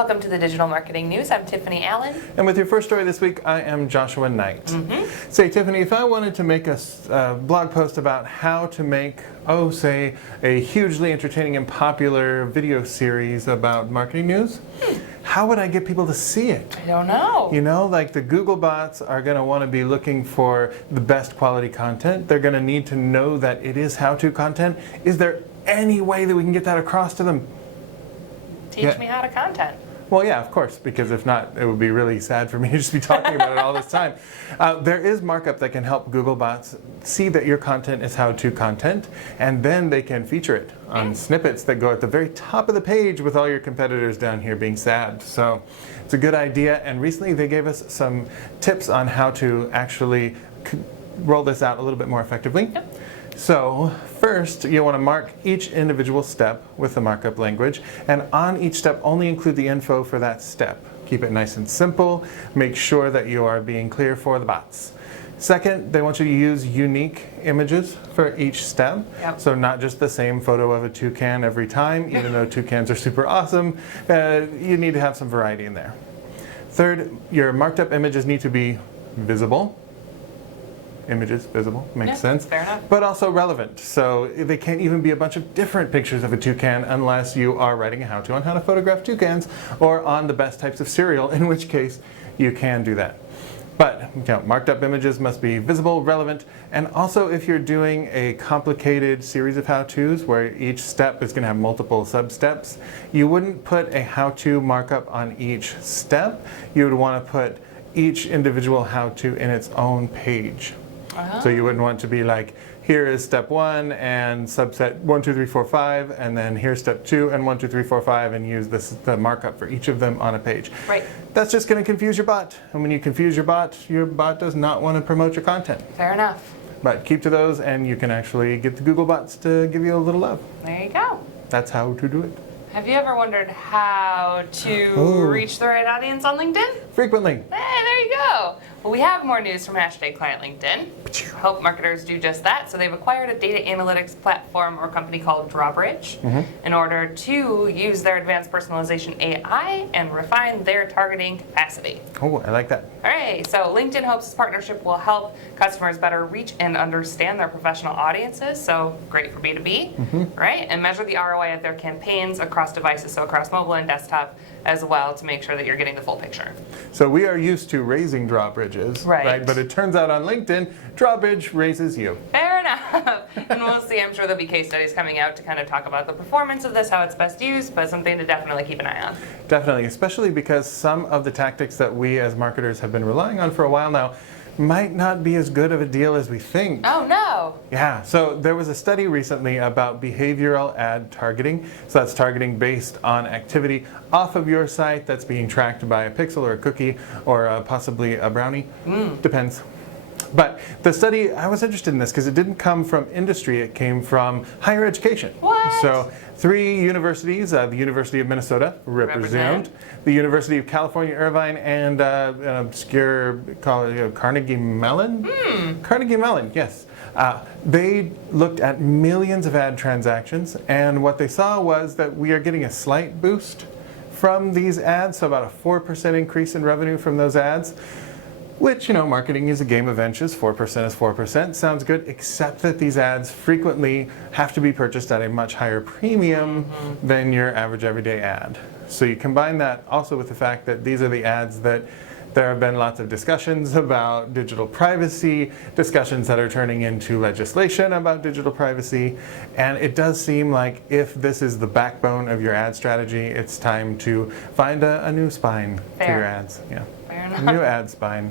Welcome to the Digital Marketing News. I'm Tiffani Allen. And with your first story this week, I am Joshua Nite. Say, Tiffani, if I wanted to make a blog post about how to make, say, a hugely entertaining and popular video series about marketing news, how would I get people to see it? I don't know. You know, like the Google bots are going to want to be looking for the best quality content. They're going to need to know that it is how-to content. Is there any way that we can get that across to them? Teach me how to content. Well, yeah, of course, because if not, it would be really sad for me to just be talking about it all this time. There is markup that can help Google bots see that your content is how-to content, and then they can feature it on snippets that go at the very top of the page with all your competitors down here being sad. So it's a good idea, and recently they gave us some tips on how to actually roll this out a little bit more effectively. Yep. So first, you'll want to mark each individual step with the markup language, and on each step only include the info for that step. Keep it nice and simple. Make sure that you are being clear for the bots. Second, they want you to use unique images for each step. Yep. So not just the same photo of a toucan every time, even though toucans are super awesome. You need to have some variety in there. Third, your marked up images need to be visible. Images visible, makes sense. Fair enough. But also relevant. So they can't even be a bunch of different pictures of a toucan unless you are writing a how-to on how to photograph toucans or on the best types of cereal, in which case you can do that. But marked up images must be visible, relevant, and also if you're doing a complicated series of how-tos where each step is going to have multiple sub-steps, you wouldn't put a how-to markup on each step. You would want to put each individual how-to in its own page. So you wouldn't want to be like, here is step 1 and subset 1, 2, 3, 4, 5, and then here's step 2 and 1, 2, 3, 4, 5, and use the markup for each of them on a page. Right. That's just going to confuse your bot. And when you confuse your bot does not want to promote your content. Fair enough. But keep to those, and you can actually get the Google bots to give you a little love. There you go. That's how to do it. Have you ever wondered how to reach the right audience on LinkedIn? Frequently. Hey, there you go. Well, we have more news from #ClientLinkedIn. Help marketers do just that. So they've acquired a data analytics platform or company called Drawbridge in order to use their advanced personalization AI and refine their targeting capacity. Oh, I like that. All right, so LinkedIn hopes this partnership will help customers better reach and understand their professional audiences, so great for B2B, right? And measure the ROI of their campaigns across devices, so across mobile and desktop as well, to make sure that you're getting the full picture. So we are used to raising drawbridges, right? But it turns out on LinkedIn, Drawbridge raises you. Fair enough. And we'll see. I'm sure there'll be case studies coming out to kind of talk about the performance of this, how it's best used, but something to definitely keep an eye on. Definitely, especially because some of the tactics that we as marketers have been relying on for a while now might not be as good of a deal as we think. Oh, no. Yeah, so there was a study recently about behavioral ad targeting. So that's targeting based on activity off of your site that's being tracked by a pixel or a cookie or possibly a brownie. Depends. But the study, I was interested in this because it didn't come from industry, it came from higher education. What? So 3 universities, the University of Minnesota, represent, the University of California, Irvine, and an obscure college, Carnegie Mellon? Carnegie Mellon, yes. They looked at millions of ad transactions, and what they saw was that we are getting a slight boost from these ads, so about a 4% increase in revenue from those ads. Which, marketing is a game of inches, 4% is 4%, sounds good, except that these ads frequently have to be purchased at a much higher premium than your average everyday ad. So you combine that also with the fact that these are the ads that there have been lots of discussions about digital privacy, discussions that are turning into legislation about digital privacy, and it does seem like if this is the backbone of your ad strategy, it's time to find a new spine to your ads. Yeah. Fair enough. A new ad spine.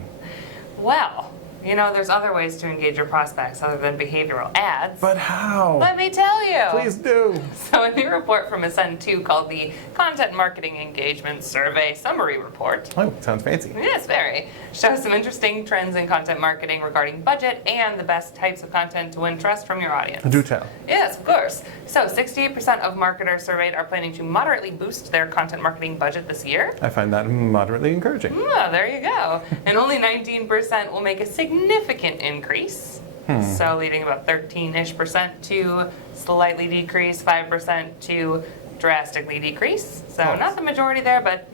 Well, there's other ways to engage your prospects other than behavioral ads. But how? Let me tell you. Please do. So a new report from Ascend2 called the Content Marketing Engagement Survey Summary Report. Oh, sounds fancy. Yes, very. Shows some interesting trends in content marketing regarding budget and the best types of content to win trust from your audience. Do tell. Yes, of course. So 68% of marketers surveyed are planning to moderately boost their content marketing budget this year. I find that moderately encouraging. Oh, there you go. And only 19% will make a significant increase. So leading about 13-ish% to slightly decrease, 5% to drastically decrease. So False. not the majority there, but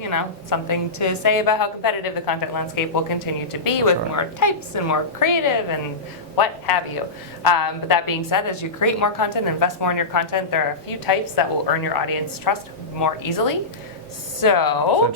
something to say about how competitive the content landscape will continue to be with Sure. more types and more creative and what have you. But that being said, as you create more content, invest more in your content, there are a few types that will earn your audience trust more easily. So,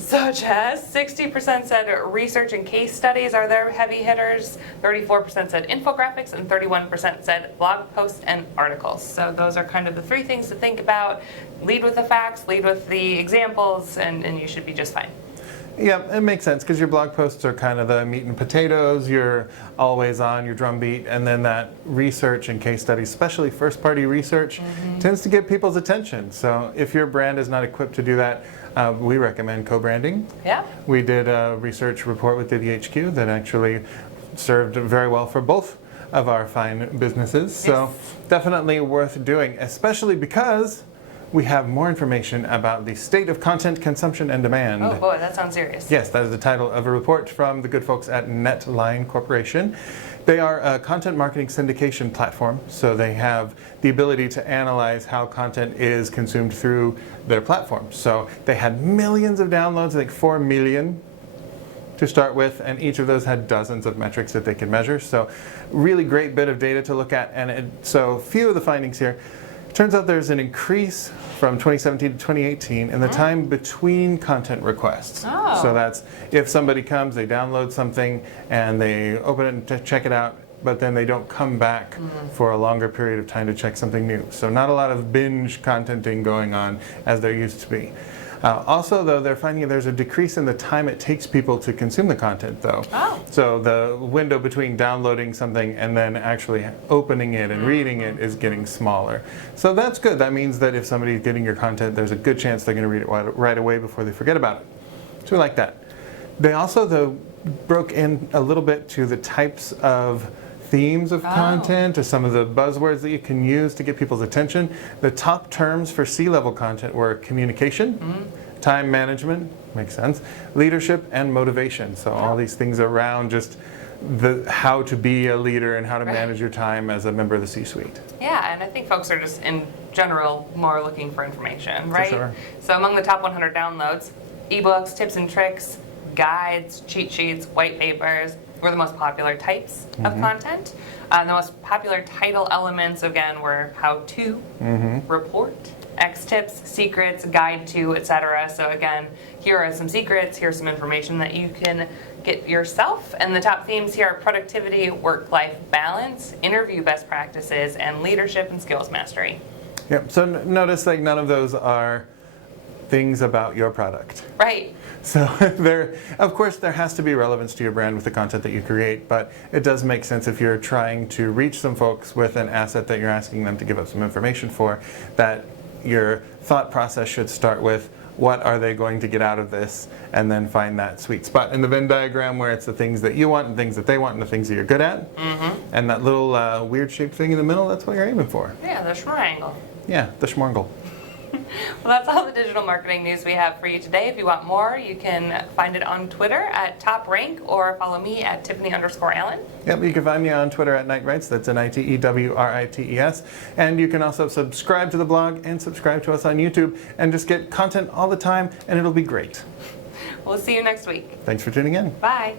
such as 60% said research and case studies are their heavy hitters, 34% said infographics, and 31% said blog posts and articles. So those are kind of the three things to think about. Lead with the facts, lead with the examples, and you should be just fine. Yeah, it makes sense because your blog posts are kind of the meat and potatoes, you're always on your drumbeat, and then that research and case studies, especially first-party research, tends to get people's attention. So if your brand is not equipped to do that, we recommend co-branding. Yeah. We did a research report with DiviHQ that actually served very well for both of our fine businesses. So definitely worth doing, especially because we have more information about the state of content consumption and demand. Oh boy, that sounds serious. Yes, that is the title of a report from the good folks at NetLine Corporation. They are a content marketing syndication platform, so they have the ability to analyze how content is consumed through their platform. So they had millions of downloads, I think 4 million to start with, and each of those had dozens of metrics that they could measure. So really great bit of data to look at. And so few of the findings here. Turns out there's an increase from 2017 to 2018 in the time between content requests. Oh. So that's if somebody comes, they download something, and they open it to check it out, but then they don't come back for a longer period of time to check something new. So not a lot of binge contenting going on as there used to be. Also, though, they're finding there's a decrease in the time it takes people to consume the content, though. Oh. So the window between downloading something and then actually opening it and reading it is getting smaller. So that's good. That means that if somebody's getting your content, there's a good chance they're going to read it right away before they forget about it. So we like that. They also, though, broke in a little bit to the types of themes of content, to some of the buzzwords that you can use to get people's attention. The top terms for C-level content were communication, time management, makes sense, leadership, and motivation. So all these things around just how to be a leader and how to manage your time as a member of the C-suite. Yeah, and I think folks are just in general more looking for information, right? For sure. So among the top 100 downloads, ebooks, tips and tricks, guides, cheat sheets, white papers were the most popular types of content. The most popular title elements, again, were how-to, report, X-tips, secrets, guide to, etc. So again, here are some secrets, here's some information that you can get yourself. And the top themes here are productivity, work-life balance, interview best practices, and leadership and skills mastery. Yep. So notice like none of those are things about your product. Right. So of course, there has to be relevance to your brand with the content that you create, but it does make sense if you're trying to reach some folks with an asset that you're asking them to give up some information for, that your thought process should start with what are they going to get out of this, and then find that sweet spot in the Venn diagram where it's the things that you want and things that they want and the things that you're good at. And that little weird shaped thing in the middle, that's what you're aiming for. Yeah, the triangle. Yeah, the schmorgle. Well, that's all the digital marketing news we have for you today. If you want more, you can find it on Twitter at TopRank or follow me at Tiffani_Allen. Yep, you can find me on Twitter at Nitewrites. That's NITEWRITES. And you can also subscribe to the blog and subscribe to us on YouTube and just get content all the time, and it'll be great. We'll see you next week. Thanks for tuning in. Bye.